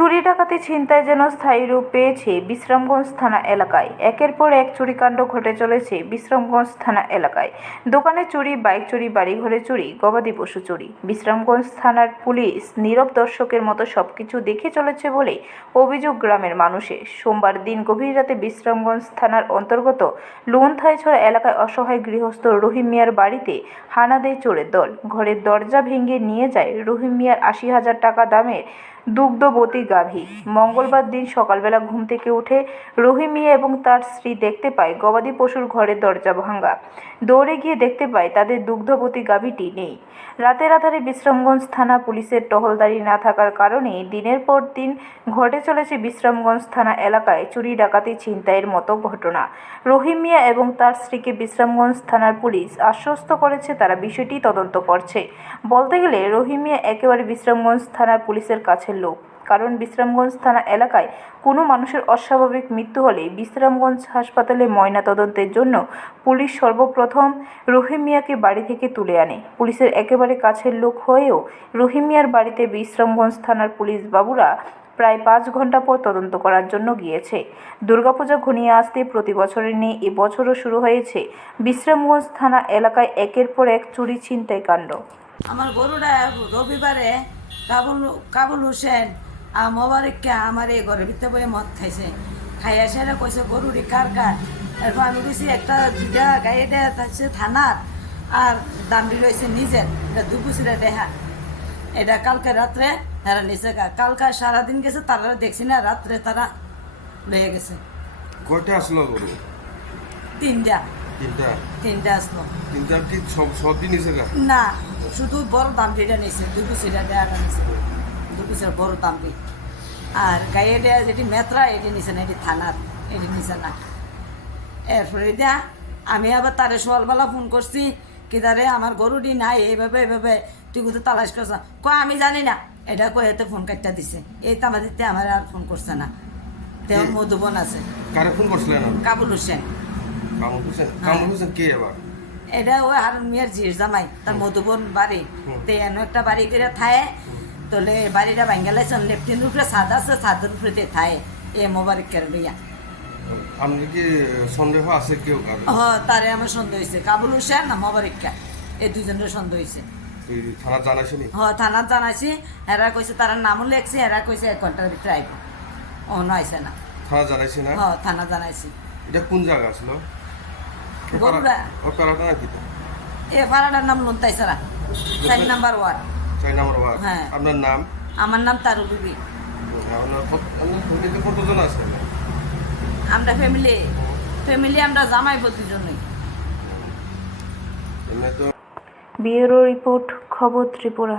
চুরি ডাকাতি ছিনতাই যেন স্থায়ী রূপ পেয়েছে বিশ্রামগঞ্জ থানা এলাকায়। একের পর এক চুরিকাণ্ড ঘটে চলেছে বিশ্রামগঞ্জ থানা এলাকায়। দোকানে চুরি, বাইক চুরি, বাড়িঘরে চুরি, গবাদি পশু চুরি। বিশ্রামগঞ্জ থানার পুলিশ নীরব দর্শকের মতো সবকিছু দেখে চলেছে বলে অভিযোগ গ্রামের মানুষের। সোমবার দিন গভীর রাতে বিশ্রামগঞ্জ থানার অন্তর্গত লুনথাইছড়া এলাকায় অসহায় গৃহস্থ রহিম মিয়ার বাড়িতে হানা দেয় চোরের দল। ঘরের দরজা ভেঙে নিয়ে যায় রহিম মিয়ার ৮০,০০০ টাকা দামের দুগ্ধবতী গাভী। মঙ্গলবার দিন সকালবেলা ঘুম থেকে উঠে রহিম মিয়া এবং তার স্ত্রী দেখতে পায় গবাদি পশুর ঘরের দরজা ভাঙা। দৌড়ে গিয়ে দেখতে পায় তাদের দুগ্ধবতী গাভীটি নেই। রাতের আধারে বিশ্রামগঞ্জ থানা পুলিশের টহলদারি না থাকার কারণে দিনের পর দিন ঘটে চলেছে বিশ্রামগঞ্জ থানা এলাকায় চুরি, ডাকাতি, ছিনতাইয়ের মতো ঘটনা। রহিম মিয়া এবং তার স্ত্রীকে বিশ্রামগঞ্জ থানার পুলিশ আশ্বস্ত করেছে তারা বিষয়টি তদন্ত করছে। বলতে গেলে রহিম মিয়া একেবারে বিশ্রামগঞ্জ থানার পুলিশের কাছের লোক। কারণ বিশ্রামগঞ্জ থানা এলাকায় কোনো মানুষের অস্বাভাবিক মৃত্যু হলে বিশ্রামগঞ্জ হাসপাতালে ময়নাতদন্তের জন্য পুলিশ সর্বপ্রথম রহিম মিয়াকে বাড়ি থেকে তুলে আনে। পুলিশের একেবারে কাছের লোক হয়েও রহিম মিয়ার বাড়িতে বিশ্রামগঞ্জ থানার পুলিশ বাবুরা প্রায় ৫ ঘন্টা পর তদন্ত করার জন্য গিয়েছে। দুর্গাপূজা ঘনিয়ে আসতে প্রতি বছরের নেই এবছরও শুরু হয়েছে বিশ্রামগঞ্জ থানা এলাকায় একের পর এক চুরি, ছিনতাই কাণ্ড। আমার গরুটা রবিবারে কাবুল হোসেন আর মোবারককে আমার এই ঘরের ভিতরে বয়ে মদ খাইছে। খাইয়া সেরা কইছে গরুরি কার। এরপর আমি গেছি একটা দুইটা গায়ে দেয়া থাকছে থানার, আর দামটি রয়েছে নিজের। এটা দুপুসিরা দেহা। এটা কালকে রাত্রে তারা নিচে কালকে সারাদিন গেছে, তারা দেখছি না, রাত্রে তারা লয়ে গেছে। কয়টা আসলো গরু? তিনটা আসলো। তিনটা কি সবই নিছে না, শুধু বড় দামটিটা নিছে, দুপুসিরা দেয়াটা নিছে, দুপুসির বড় দামটি। আর গায়ে দেয়া যেটি মেত্রা এটি নিছে না, এটি থানার, এটি নিছে না। এরপরে দিয়া আমি আবার তারে সকালবেলা ফোন করছি কি তারে আমার গরুটি নাই, এইভাবে তুই কোথাও তালাশ করছ। আমি জানি না, এটা কয়েতে ফোন কাটটা দিছে। এই তামাদিতে আমার আর ফোন করছে না। তেমন মধুবন আছে। কারে ফোন করছিলেন? কাবুল হোসেন। কামরুল হোসেন কে আবার? এটা ওই হারুন মিয়ার ঝির জামাই, তার মধুবন বাড়ি। তে এনে একটা বাড়ি করে থায়, তোলে বাড়িটা ভাঙ্গা লাইছে। লেফটিন উপরে ছাদ আছে, ছাদের উপরে থায় এ মোবারক কেড়ে লইয়া। আপনি কি সন্দেহ আছে কেউ? তারে আমার সন্দেহ হয়েছে, কাবুল হোসেন না মোবারকা, এই দুজনের সন্দেহ হয়েছে। থানা জানাইছেন? থানাত জানাইছি। এরা কইছে তার নামও লেখছি, এরা কইছে 1 ঘন্টার ভিতরে আইব। অন্য আইছে না। থানা জানাইছি না? থানা জানাইছি। এটা কোন জায়গা আসলো? গরুরা পাড়াটা নাকি? এ পাড়াটার নাম লুনথাইছড়া, 4 নম্বর ওয়ার্ড। 4 নম্বর ওয়ার্ড। হ্যাঁ। আপনার নাম? আমার নাম তারু বিবি। আপনার কতজন আছে? আমরা ফ্যামিলি আমরা জামাই দুজনই। ব্যুরো রিপোর্ট, খবর ত্রিপুরা।